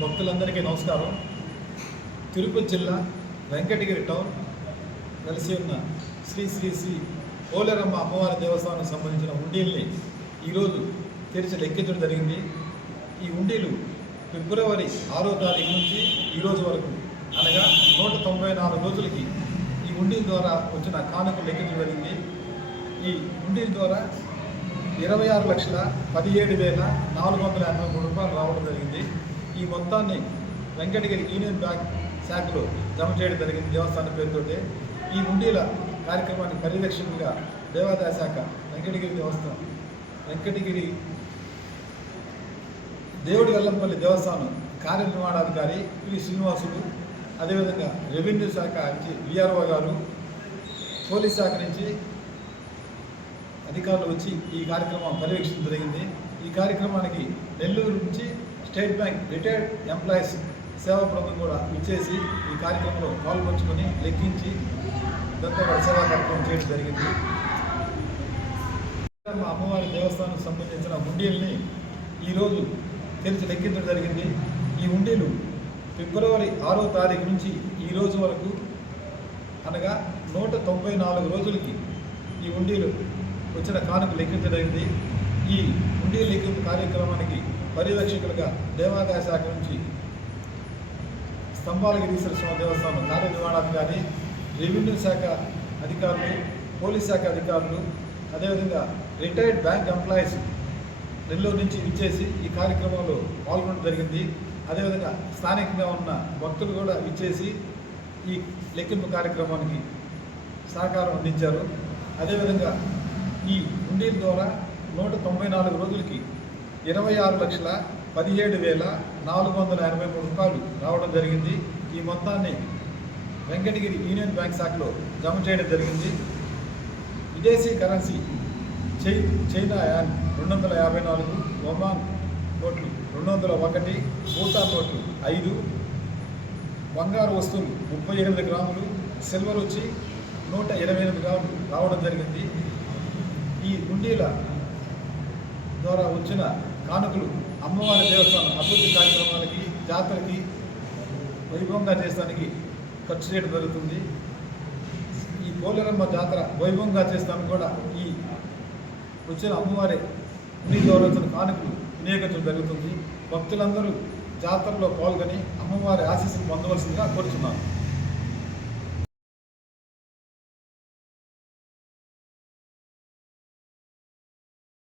భక్తులందరికీ నమస్కారం. తిరుపతి జిల్లా వెంకటగిరి టౌన్ కలిసి ఉన్న శ్రీ శ్రీ శ్రీ పోలేరమ్మ అమ్మవారి దేవస్థానానికి సంబంధించిన ఉండీల్ని ఈరోజు తెరిచి లెక్కించడం జరిగింది. ఈ ఉండీలు ఫిబ్రవరి 6వ తారీఖు నుంచి ఈరోజు వరకు అనగా 194 రోజులకి ఈ ఉండీల ద్వారా వచ్చిన కానుకలు లెక్కించడం జరిగింది. ఈ ఉండీల ద్వారా 26,17,483 రూపాయలు రావడం జరిగింది. ఈ మొత్తాన్ని వెంకటగిరి యూనియన్ బ్యాంక్ శాఖలో జమ చేయడం జరిగింది దేవస్థానం పేరుతోటే. ఈ ఉండీల కార్యక్రమానికి పర్యవేక్షకులుగా దేవాదాయ శాఖ వెంకటగిరి దేవుడి వెల్లంపల్లి దేవస్థానం కార్యనిర్వహణాధికారి పి శ్రీనివాసులు, అదేవిధంగా రెవెన్యూ శాఖ నుంచి విఆర్ఓ గారు, పోలీస్ శాఖ నుంచి అధికారులు వచ్చి ఈ కార్యక్రమం పర్యవేక్షించడం జరిగింది. ఈ కార్యక్రమానికి నెల్లూరు నుంచి స్టేట్ బ్యాంక్ రిటైర్డ్ ఎంప్లాయీస్ సేవా బృందం కూడా ఇచ్చేసి ఈ కార్యక్రమంలో పాల్పంచుకొని లెక్కించి దత్తవారి సేవా కార్యక్రమం చేయడం జరిగింది. అమ్మవారి దేవస్థానం సంబంధించిన ఉండీల్ని ఈరోజు తెరిచి లెక్కించడం జరిగింది. ఈ ఉండీలు ఫిబ్రవరి 6వ తారీఖు నుంచి ఈ రోజు వరకు అనగా 194 రోజులకి ఈ ఉండీలు వచ్చిన కానుక లెక్కించడం జరిగింది. ఈ ఉండీల లెక్కింపు కార్యక్రమానికి పర్యవేక్షకులుగా దేవాదాయ శాఖ నుంచి స్తంభాలగిరీశ్వర స్వామి దేవస్థానం కార్యనిర్వహణాధికారి, రెవెన్యూ శాఖ అధికారులు, పోలీస్ శాఖ అధికారులు, అదేవిధంగా రిటైర్డ్ బ్యాంక్ ఎంప్లాయీస్ నెల్లూరు నుంచి ఇచ్చేసి ఈ కార్యక్రమంలో పాల్గొనడం జరిగింది. అదేవిధంగా స్థానికంగా ఉన్న భక్తులు కూడా ఇచ్చేసి ఈ లెక్కింపు కార్యక్రమానికి సహకారం అందించారు. అదేవిధంగా ఈ ఉండీల ద్వారా 194 రోజులకి 26,17,483 రూపాయలు రావడం జరిగింది. ఈ మొత్తాన్ని వెంకటగిరి యూనియన్ బ్యాంక్ శాఖలో జమ చేయడం జరిగింది. విదేశీ కరెన్సీ చైనా యాన్ 254, ఒమాన్ నోట్లు 201, భూటాన్ నోట్లు 5, బంగారు వస్తువులు 38 గ్రాములు, సిల్వర్ వచ్చి 128 గ్రాములు రావడం జరిగింది. ఈ ఉండీల ద్వారా వచ్చిన కానుకలు అమ్మవారి దేవస్థానం అభివృద్ధి కార్యక్రమాలకి, జాతరకి వైభవంగా చేస్తానికి ఖర్చు చేయడం జరుగుతుంది. ఈ పోలేరమ్మ జాతర వైభవంగా చేస్తానికి కూడా ఈ వచ్చిన అమ్మవారి ఉండీ ద్వారా వచ్చిన కానుకలు వినియోగించడం జరుగుతుంది. భక్తులందరూ జాతరలో పాల్గొని అమ్మవారి ఆశీస్సులు పొందవలసిందిగా కోరుతున్నాను.